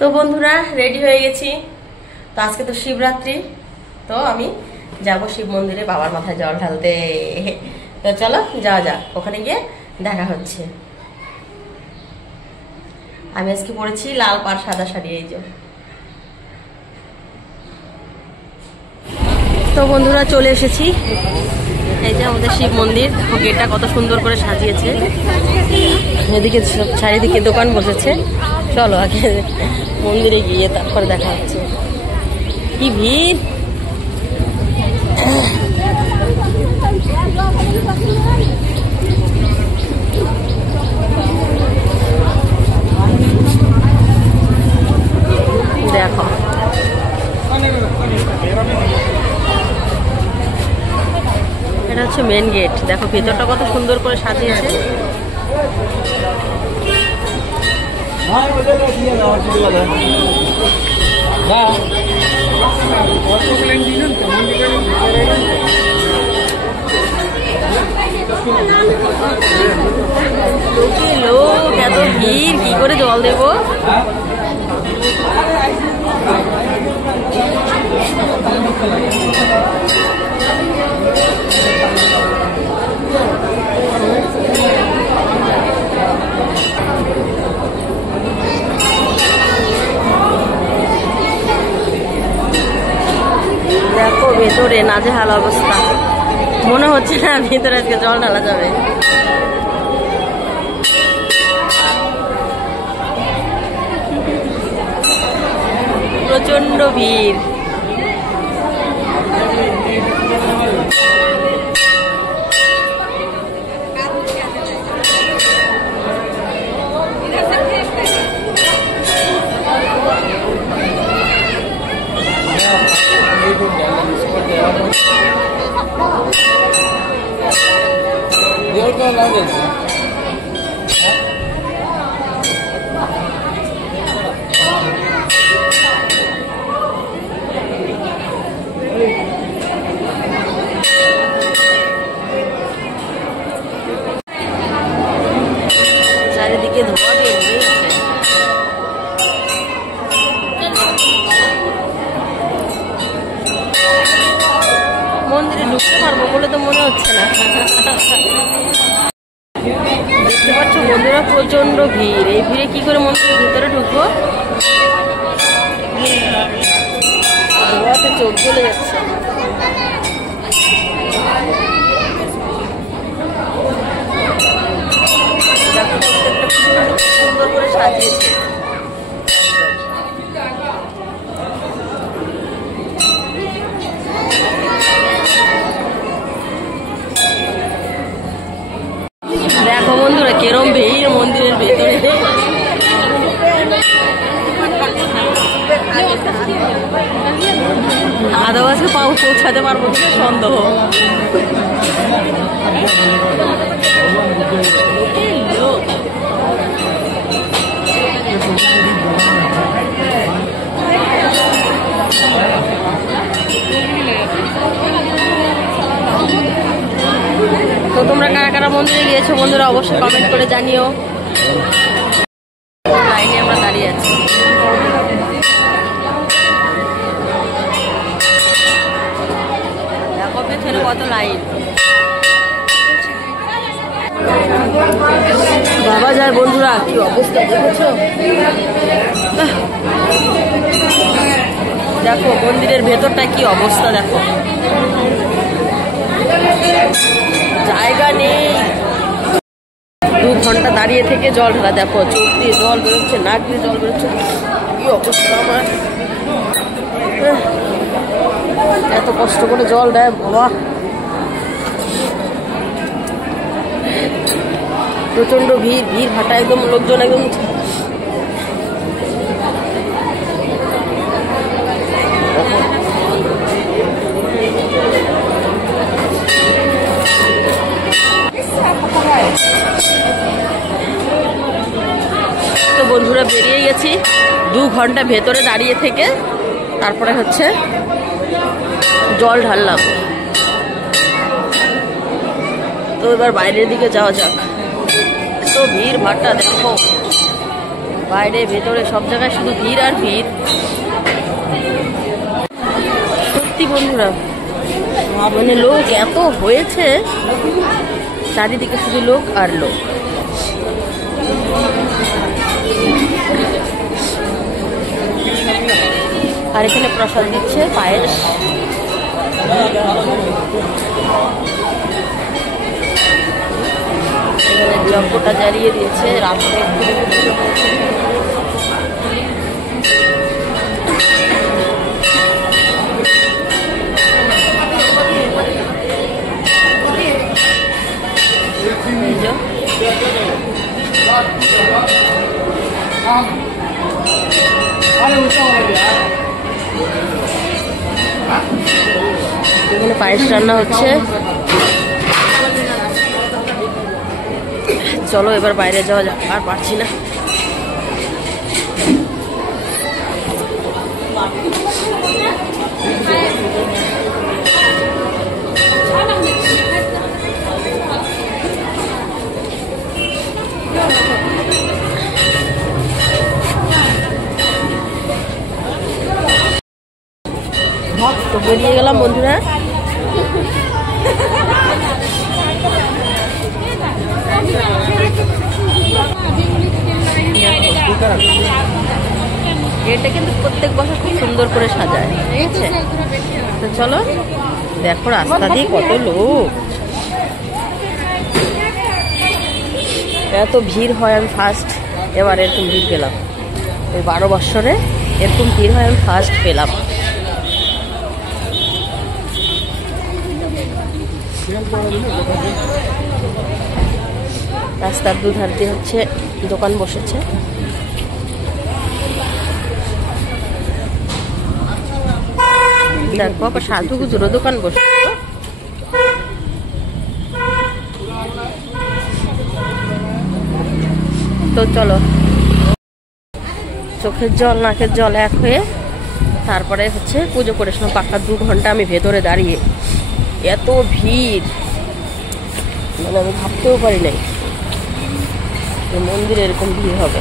তো বন্ধুরা রেডি হয়ে গেছি। তো আজকে তো শিবরাত্রি, তো আমি যাব শিব মন্দিরে বাবার মাথায় জল ঢালতে। তো চলো যাওয়া যাক, ওখানে গিয়ে দেখা হচ্ছে। আমি আজকে পরেছি লাল পাড় সাদা শাড়ি। এই যে তো বন্ধুরা চলে এসেছি, এই যে আমাদের শিব মন্দির। গেটটা কত সুন্দর করে সাজিয়েছে, এদিকে চারিদিকে দোকান বসেছে। চলো আগে মন্দিরে গিয়ে তারপর দেখা হচ্ছে। কি ভিড়! দেখো এটা হচ্ছে মেন গেট। দেখো ভেতরটা কত সুন্দর করে সাজিয়েছে। লোক এত ভিড়, কি করে জল দেবো? দেখো ভেতরে নাজেহাল অবস্থা, মনে হচ্ছে না ভেতরে আজকে জল ঢালা যাবে। প্রচন্ড ভিড়। চারিদিকে ধোয়া দিয়ে ভরে গেছে। মন্দিরে ঢুকতে পারবো বলে তো মনে হচ্ছে না। দেখতে পাচ্ছ বন্ধুরা, প্রচন্ড ভিড়। এই ভিড়ে কি করে মন্দিরের ভিতরে ঢুকবো? ধোয়াতে চোখ জ্বলে যাচ্ছে। সুন্দর করে সাজিয়েছে। দেখো বন্ধুরা কেরম ভিড় মন্দিরের ভেতরে। আধা বাজে পাও পৌঁছাতে পারবো কিনা সন্দেহ। তো তোমরা কারা কারা মন্দিরে গিয়েছো বন্ধুরা অবশ্যই কমেন্ট করে জানিও। লাইনে আমরা দাঁড়িয়ে আছি। দেখো পেছনে কত লাইন। বাবা যায় বন্ধুরা, কি অবস্থা দেখেছো? দেখো মন্দিরের ভেতরটা কি অবস্থা, দেখো জায়গা নেই। 2 ঘন্টা দাঁড়িয়ে থেকে জল ঢালা। দেখো চোখ দিয়ে জল বেরোচ্ছে, নাক দিয়ে জল বেরোচ্ছে, কি অবস্থা আমার। এত কষ্ট করে জল দেয় বাবা। প্রচন্ড ভিড়, ভিড় ভাটা, একদম লোকজন একদম। তো বন্ধুরা বেরিয়ে গেছি 2 ঘন্টা ভেতরে দাঁড়িয়ে থেকে, তারপরে হচ্ছে জল ঢাললাম। তো এবার বাইরের দিকে যাওয়া যাক। তো ভিড় ভাট্টা দেখো। বাইরে ভেতরে সব জায়গায় শুধু ভিড় আর ভিড়। সত্যি বন্ধুরা, মানে লোক এত হয়েছে, চারিদিকে শুধু লোক আর লোক। আর এখানে প্রসাদ দিচ্ছে, পায়েস। যজ্ঞটা জ্বালিয়ে দিয়েছে রাত্রে। এখানে পায়েস রান্না হচ্ছে। চলো এবার বাইরে যাওয়া যাক, আর পারছি না। তো বেরিয়ে গেলাম বন্ধুরা। এটা কিন্তু প্রত্যেক বছর খুব সুন্দর করে সাজায়, ঠিক আছে? তো চলো দেখো রাস্তা দিয়ে কত লোক, এত ভিড় হয়। আমি ফার্স্ট এবার এরকম ভিড় পেলাম, ওই 12 বছরে এরকম ভিড় হয় আমি ফার্স্ট পেলাম। রাস্তার দুধার দিয়ে হচ্ছে দোকান বসেছে। দেখো সাধু গুজুরও দোকান বসেছে। তো চলো, চোখের জল নাকের জল এক হয়ে তারপরে হচ্ছে পুজো করেছিলাম। পাক্কা 2 ঘন্টা আমি ভেতরে দাঁড়িয়ে, এত ভিড়, মানে আমি ভাবতেও পারি নাই মন্দিরে এরকম ভিড় হবে।